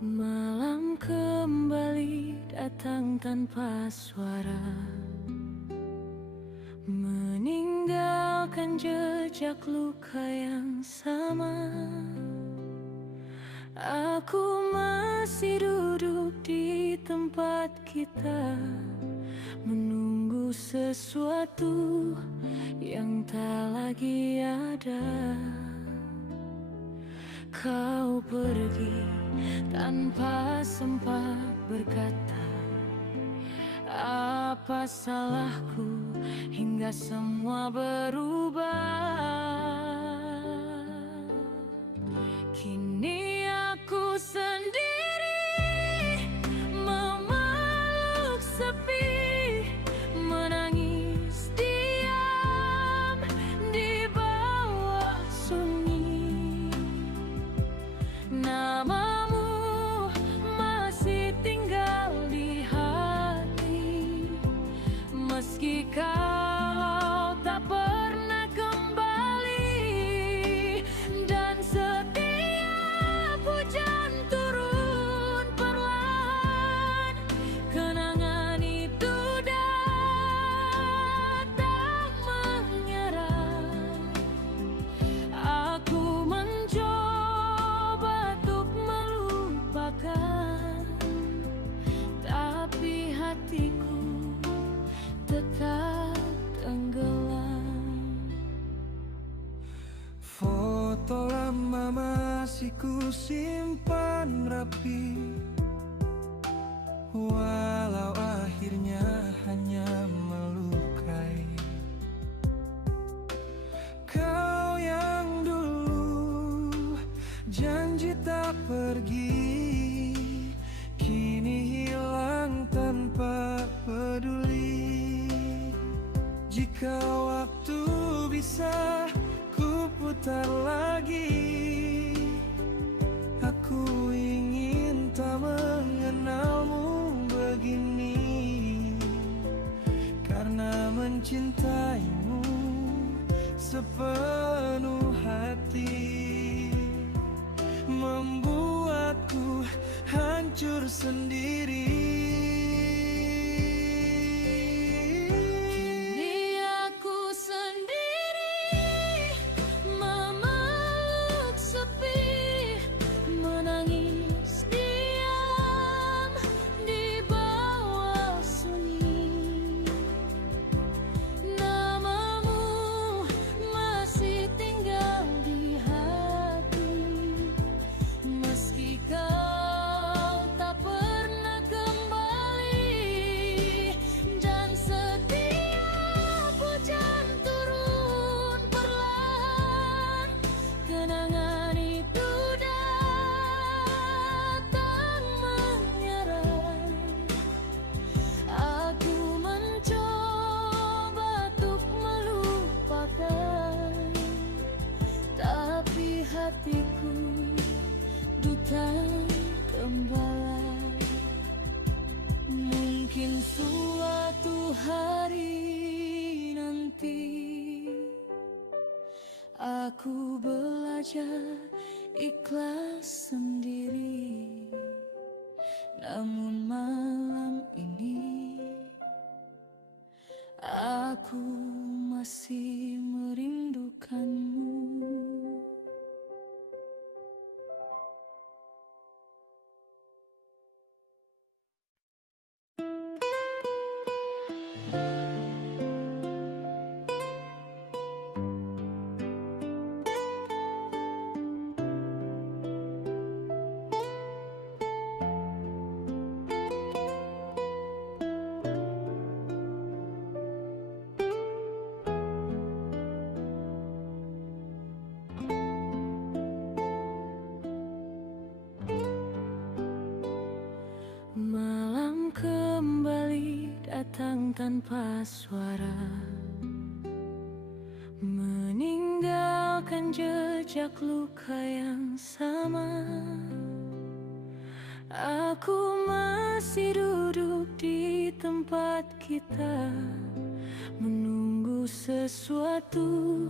Malam kembali datang tanpa suara, meninggalkan jejak luka yang sama. Aku masih duduk di tempat kita, menunggu sesuatu yang tak lagi ada. Kau pergi tanpa sempat berkata, apa salahku hingga semua berubah. Kini aku sendiri, memeluk sepi, menangis diam di bawah sunyi. Namamu masih tinggal di hati, meski kau tak pernah kembali. Dan setiap hujan turun perlahan, kenangan itu datang menyerang. Aku mencoba untuk melupakan, tapi hatiku tetap tenggelam. Foto lama masih ku simpan rapi, walau akhirnya hanya melukai. Kau yang dulu janji tak pergi, kini hilang tanpa peduli. Jika waktu bisa ku putar lagi, aku ingin tak mengenalmu begini. Karena mencintaimu sepenuh hati, membuatku hancur sendiri. Kini aku sendiri, memeluk sepi, menangis diam di bawah sunyi. Namamu masih tinggal di hati, meski kau tak pernah kembali. Dan setiap hujan turun perlahan, kenangan itu datang menyerang. Aku mencoba untuk melupakan, tapi hatiku duta gembala. Mungkin suatu hari nanti aku belajar ikhlas sendiri. Namun malam ini aku masih merindukanmu. datang tanpa suara, meninggalkan jejak luka yang sama. Aku masih duduk di tempat kita, menunggu sesuatu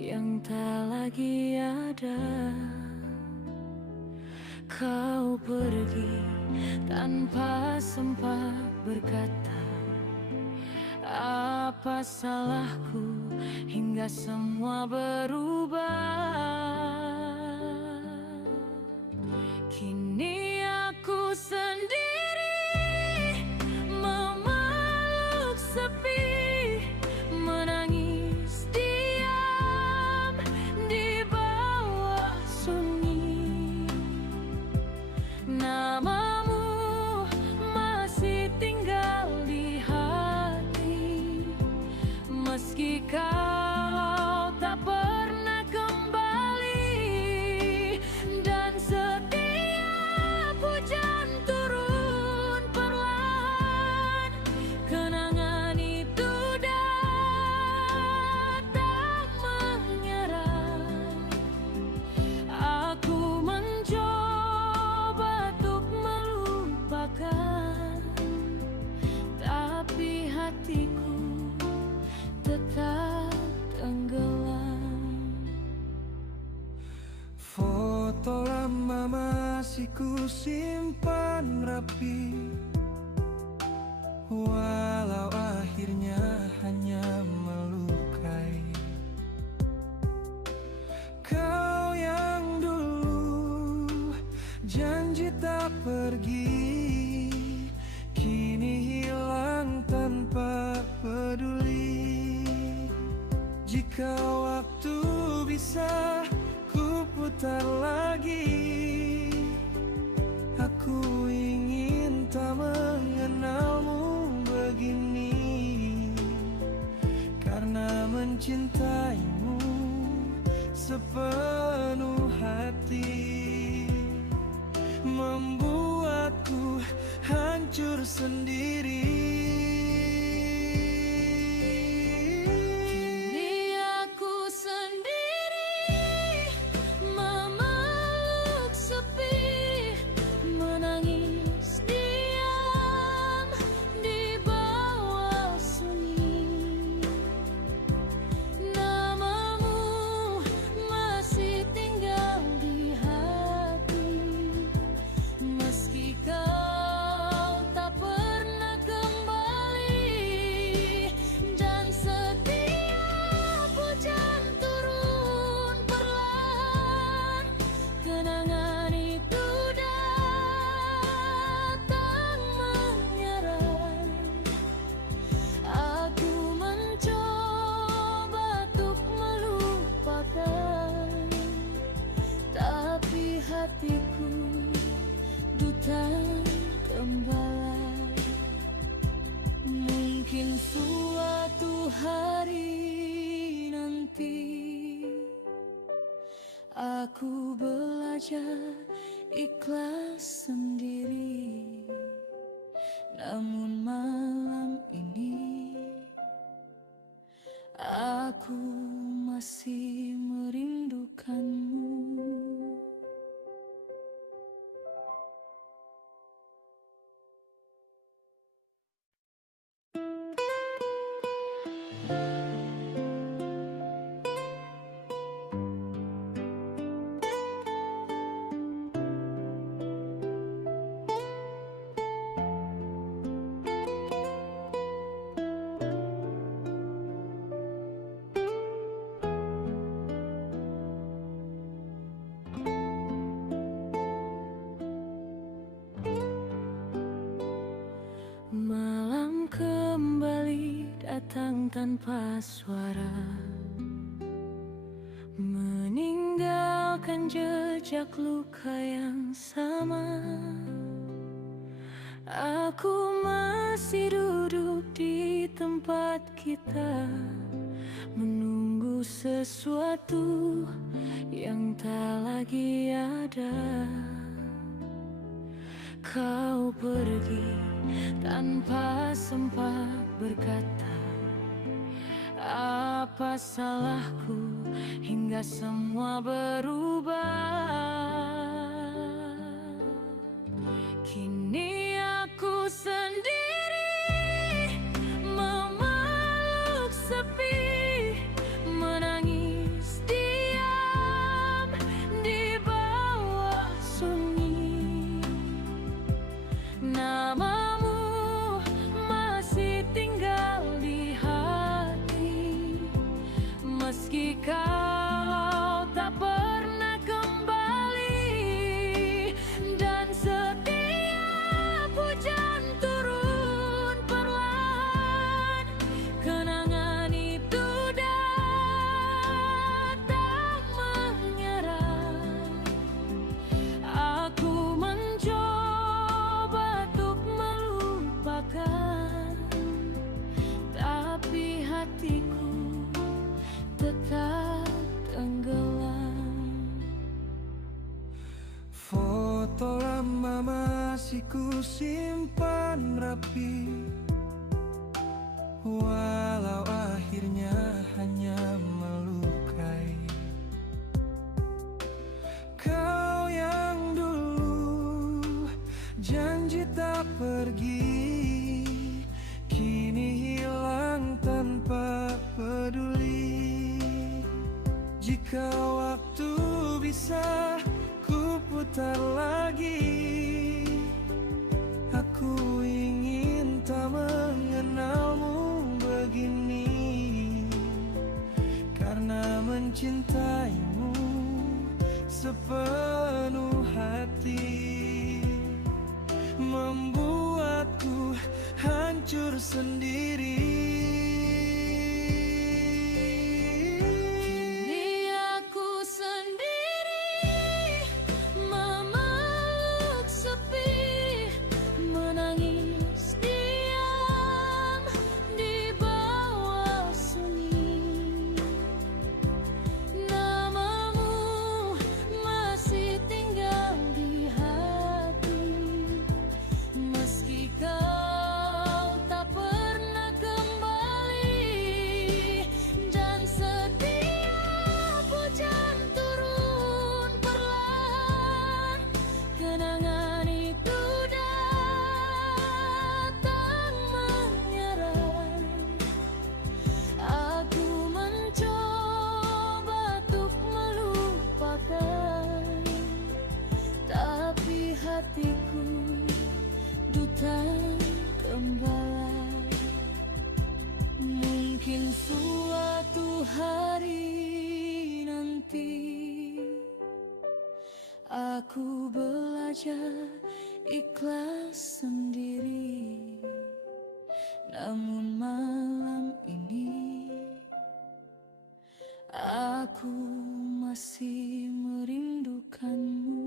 yang tak lagi ada. Kau pergi tanpa sempat berkata, apa salahku hingga semua berubah. Kini aku sendiri memeluk sepi, menangis diam di bawah sunyi. Namamu masih tinggal di hati, meski kau tak pernah kembali. Dan setiap hujan turun perlahan, kenangan itu datang menyerang. Aku mencoba untuk melupakan, tapi hatiku tetap tenggelam. Foto lama masih ku simpan rapi, walau akhirnya hanya melukai. Kau yang dulu janji tak pergi, kini hilang tanpa peduli. Jika waktu bisa ku putar lagi, aku ingin tak mengenalmu begini. Karena mencintaimu sepenuh hati, membuatku hancur sendiri. Kini aku sendiri memeluk sepi, menangis diam di bawah sunyi. Namamu masih tinggal di hati, meski kau tak pernah kembali. Dan setiap hujan turun perlahan, kenangan itu datang menyerang. Aku mencoba untuk melupakan, tapi hatiku duta gembala. Mungkin suatu hari nanti aku belajar ikhlas sendiri. Namun malam ini aku masih merindukanmu. Malam kembali datang tanpa suara, meninggalkan jejak luka yang sama. Aku masih duduk di tempat kita, menunggu sesuatu yang tak lagi ada. Kau pergi tanpa tanpa sempat berkata, apa salahku hingga semua berubah. Kini aku sendiri memeluk sepi, menangis diam di bawah sunyi. Namamu masih tinggal di hati, meski kau tak pernah kembali. Dan setiap hujan turun perlahan, kenangan itu datang menyerang. Aku mencoba untuk melupakan, tapi hatiku tetap tenggelam. Foto lama masih ku simpan rapi, walau akhirnya hanya melukai. Kau yang dulu janji tak pergi, kini hilang tanpa peduli. Jika waktu bisa ku putar lagi, aku ingin tak mengenalmu begini. Karena mencintaimu sepenuh hati, membuatku hancur sendiri. Kini aku sendiri memeluk sepi, menangis diam di bawah sunyi. Namamu masih tinggal di hati, meski kau tak pernah kembali. Dan setiap hujan turun perlahan, kenangan itu datang menyerang. Aku mencoba untuk melupakan, tapi hatiku duta gembala. Mungkin suatu hari nanti aku belajar ikhlas sendiri, namun malam ini aku masih merindukanmu.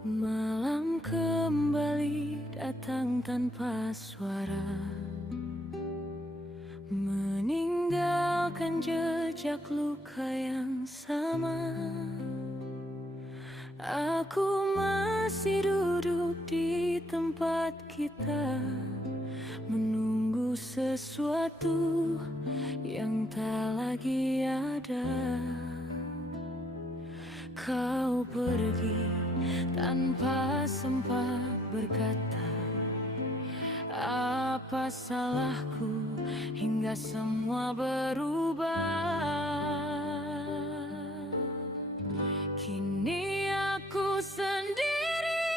Malam kembali datang tanpa suara, meninggalkan jejak luka yang sama. Aku masih duduk di tempat kita, menunggu sesuatu yang tak lagi ada. Kau pergi tanpa sempat berkata, apa salahku hingga semua berubah. Kini aku sendiri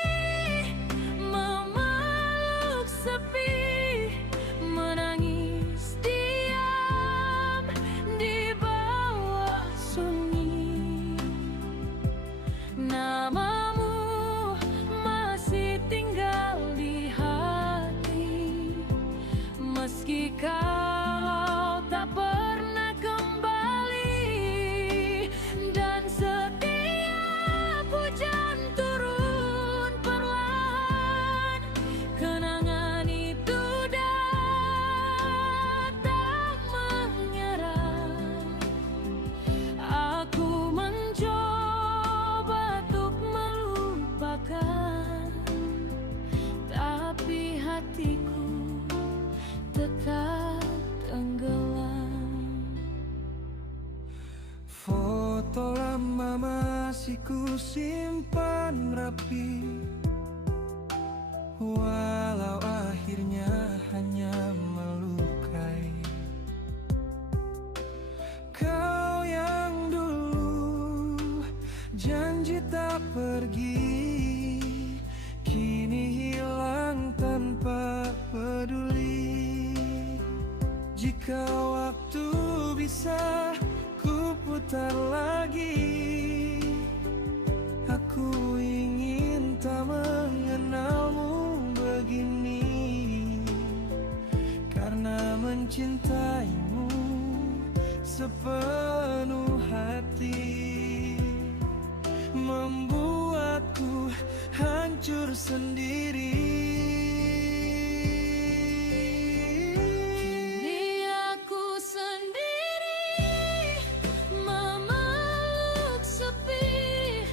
memeluk sepi, menangis diam di bawah sunyi. masih ku simpan rapi, walau akhirnya hanya melukai. Kau yang dulu janji tak pergi, kini hilang tanpa peduli. Jika waktu bisa ku putar lagi, aku ingin tak mengenalmu begini. Karena mencintaimu sepenuh hati, membuatku hancur sendiri. Kini aku sendiri, memeluk sepi,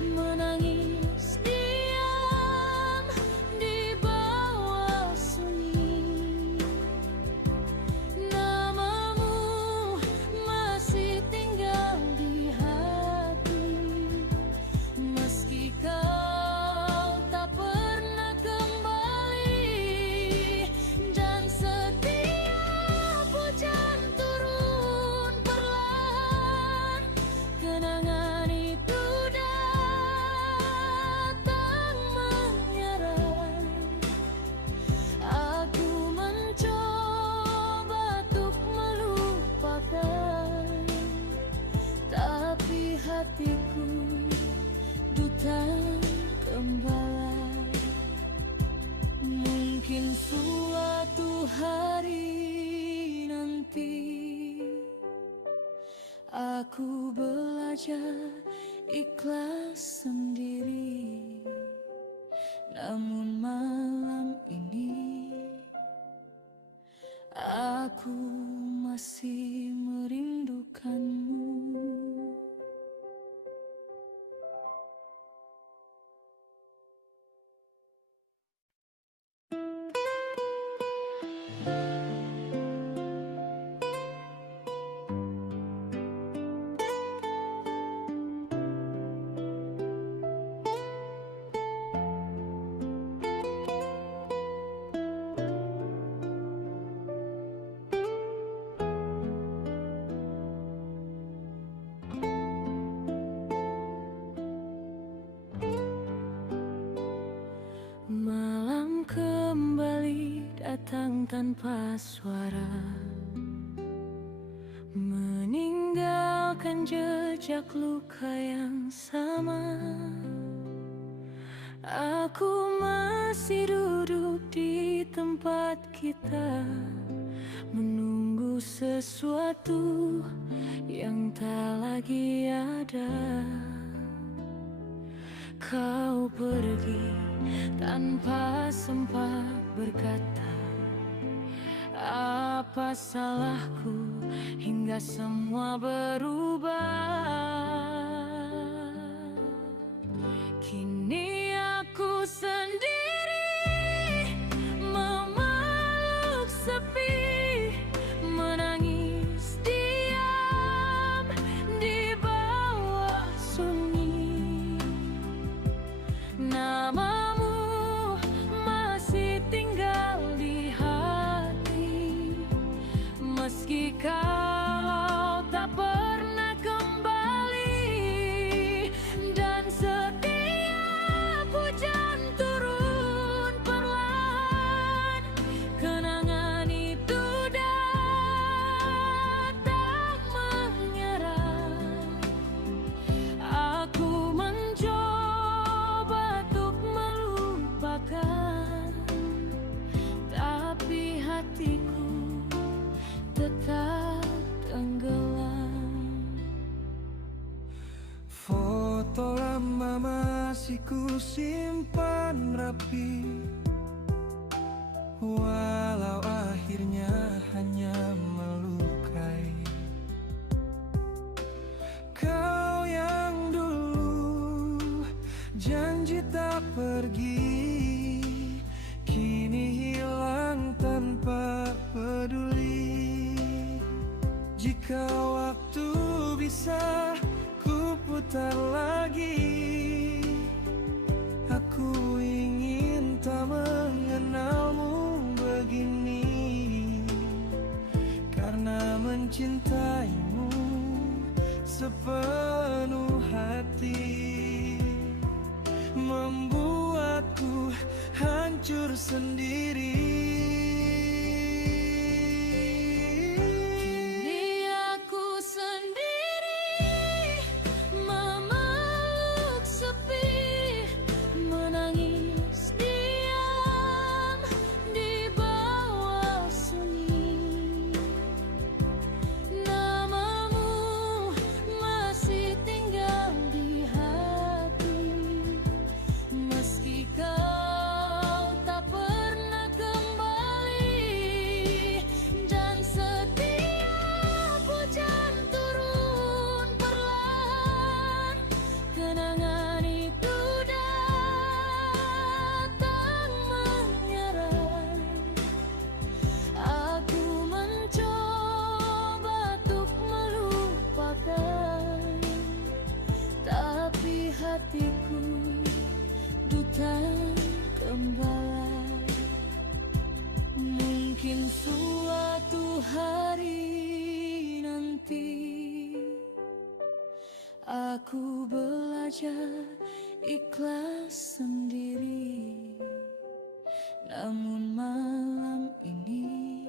menangis diam di bawah sunyi. Namamu masih tinggal di hati, meski kau tak pernah kembali. Dan setiap hujan turun perlahan, kenangan itu datang menyerang. Aku mencoba untuk melupakan, tapi hatiku duta gembala. Mungkin suatu hari nanti aku belajar ikhlas sendiri. Namun malam ini aku masih merindukanmu. Malam kembali datang tanpa suara, meninggalkan jejak luka yang sama. Aku masih duduk di tempat kita, menunggu sesuatu yang tak lagi ada. Kau pergi tanpa sempat berkata, apa salahku hingga semua berubah. Kini aku sendiri, memeluk sepi, menangis diam di bawah sunyi. Namamu masih tinggal di hati, meski kau tak pernah kembali. Dan setiap hujan turun perlahan, kenangan itu datang menyerang. Aku mencoba untuk melupakan, tapi hatiku tetap tenggelam. Foto lama masih ku simpan rapi, walau akhirnya hanya melukai. Kau yang dulu janji tak pergi, kini hilang tanpa peduli. Jika waktu bisa ku putar lagi, lagi. Aku ingin tak mengenalmu begini, karena mencintaimu sepenuh hati membuatku hancur sendiri. Hatiku duta gembala, mungkin suatu hari nanti aku belajar ikhlas sendiri. Namun malam ini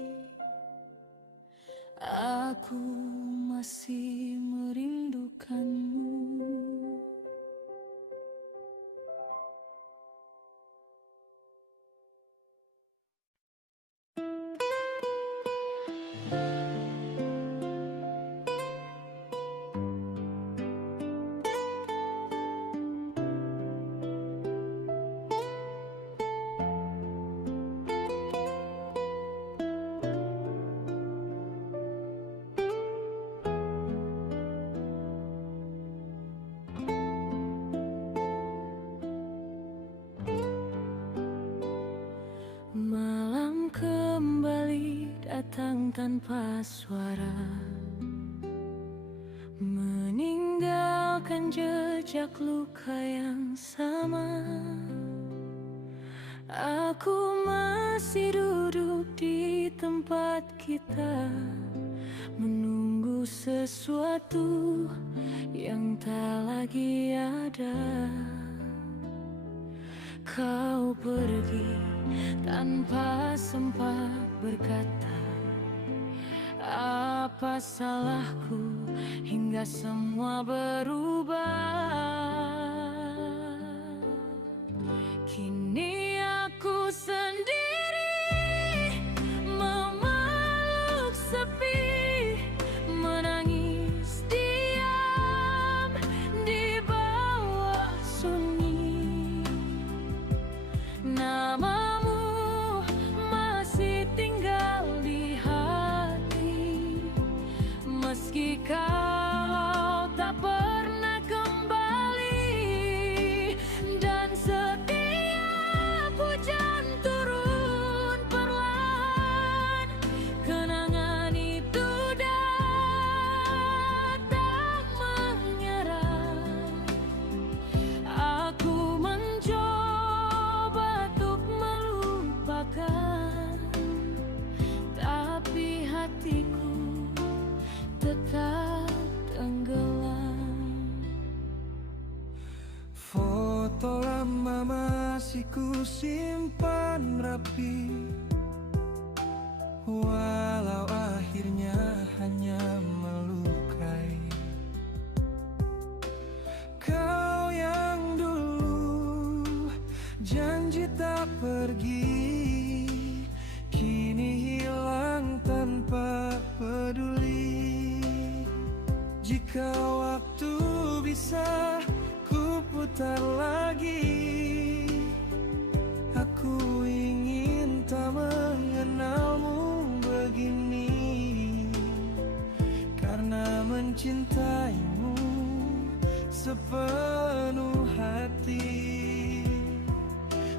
aku masih merindukanmu. Malam kembali datang tanpa suara, meninggalkan jejak luka yang sama. Aku masih duduk di tempat kita, menunggu sesuatu yang tak lagi ada. Kau pergi tanpa sempat berkata, apa salahku hingga semua berubah. Kini aku sendiri memeluk sepi, menangis diam di bawah sunyi. Namamu masih tinggal di hati, meski kau tak pernah kembali. Dan setiap hujan turun perlahan, kenangan itu datang menyerang. Aku mencoba untuk melupakan, tapi hatiku tetap tenggelam. Foto lama masih ku simpan rapi, walau akhirnya hanya melukai. Kau yang dulu janji tak pergi, kini hilang tanpa peduli. Jika waktu bisa ku putar lagi, aku ingin tak mengenalmu begini, karena mencintaimu sepenuh hati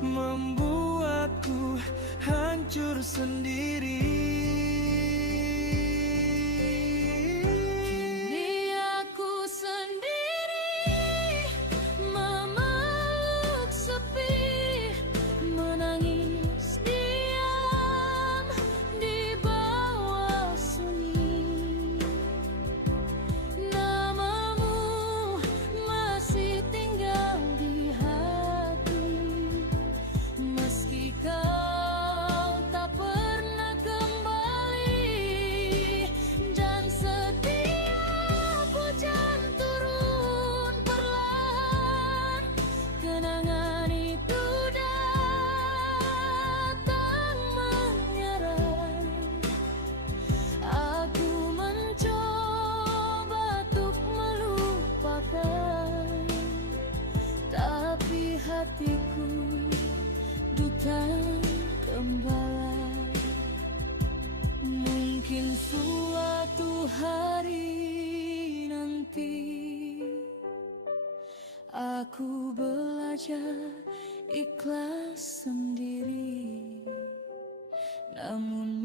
membuatku hancur sendiri. Kini aku sendiri hatiku duta gembala. Mungkin suatu hari nanti aku belajar ikhlas sendiri, namun